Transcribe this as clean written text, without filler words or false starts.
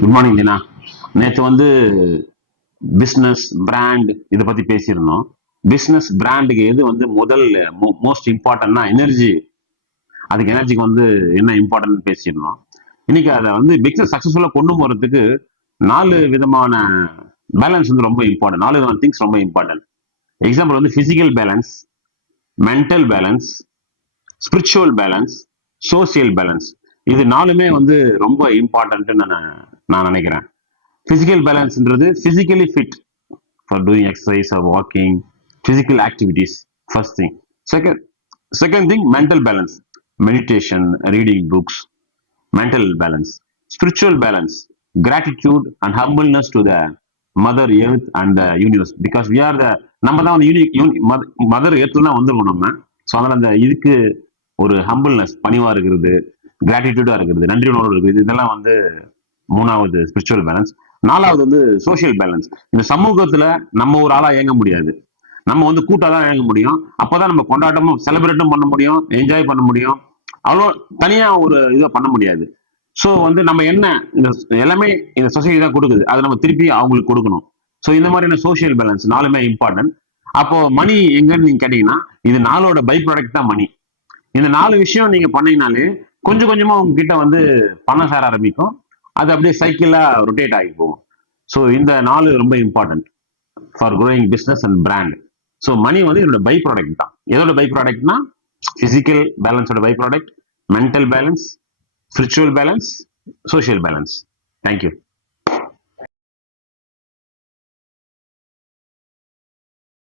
Good morning தினா. நேற்று வந்து business brand இதை பத்தி பேசியிருந்தோம். பிஸ்னஸ் பிராண்டுக்கு எது வந்து முதல் மோஸ்ட் இம்பார்ட்டன்ட்னா எனர்ஜி. அதுக்கு எனர்ஜிக்கு வந்து என்ன இம்பார்ட்டன்ட் பேசியிருந்தோம். இன்னைக்கு அதை வந்து பிஸ்னஸ் சக்சஸ்ஃபுல்லா கொண்டு போறதுக்கு 4 விதமான பேலன்ஸ் வந்து ரொம்ப இம்பார்ட்டன்ட். 4 விதமான திங்ஸ் ரொம்ப இம்பார்ட்டன்ட். எக்ஸாம்பிள் வந்து physical balance, mental balance, spiritual balance, social balance. இது 4மே வந்து ரொம்ப இம்பார்ட்டன்ட் நான் நினைக்கிறேன். பிசிக்கல் பேலன்ஸ்ன்றது physically fit for doing exercise or walking, physical activities first thing. Second thing mental balance, meditation, reading books, mental balance. Spiritual balance, gratitude and humbleness to the mother earth and the universe, because we are the நம்ம தான் வந்து mother எர்த்ல தான் வந்துருவோம் நம்ம. So அதனால அந்த இதுக்கு ஒரு ஹம்பிள்னஸ், பணிவா இருக்கிறது, கிராட்டிடியூடா இருக்கிறது, நன்றி உணர்வு இருக்குது, இதெல்லாம் வந்து 3வது ஸ்பிரிச்சுவல் பேலன்ஸ். 4வது வந்து சோசியல் பேலன்ஸ். இந்த சமூகத்துல நம்ம ஒரு ஆளா இயங்க முடியாது, நம்ம வந்து கூட்டா தான் இயங்க முடியும். அப்பதான் நம்ம கொண்டாட்டமும் செலிப்ரேட்டும் பண்ண முடியும், என்ஜாய் பண்ண முடியும். அவ்வளோ தனியா ஒரு இதை பண்ண முடியாது. ஸோ வந்து நம்ம என்ன இந்த எல்லாமே இந்த சொசைட்டி தான் கொடுக்குது, அதை நம்ம திருப்பி அவங்களுக்கு கொடுக்கணும். ஸோ இந்த மாதிரியான சோசியல் பேலன்ஸ் 4மே இம்பார்ட்டன்ட். அப்போ மணி எங்கன்னு நீங்க கேட்டீங்கன்னா, இது 4ஓட பை ப்ராடக்ட் தான் மணி. இந்த 4 விஷயம் நீங்க பண்ணீங்கனாலே கொஞ்சம் கொஞ்சமா உங்ககிட்ட வந்து பணம் சேர ஆரம்பிக்கும். அது அப்படியே சைக்கிளா ரொட்டேட் ஆகி போகும். ஸோ இந்த 4 ரொம்ப important for growing business and brand. So money வந்து இதோட பை ப்ராடக்ட் தான். எதோட பை ப்ராடக்ட்னா பிசிக்கல் பேலன்ஸோட by product, mental balance, spiritual balance, social balance. Thank you.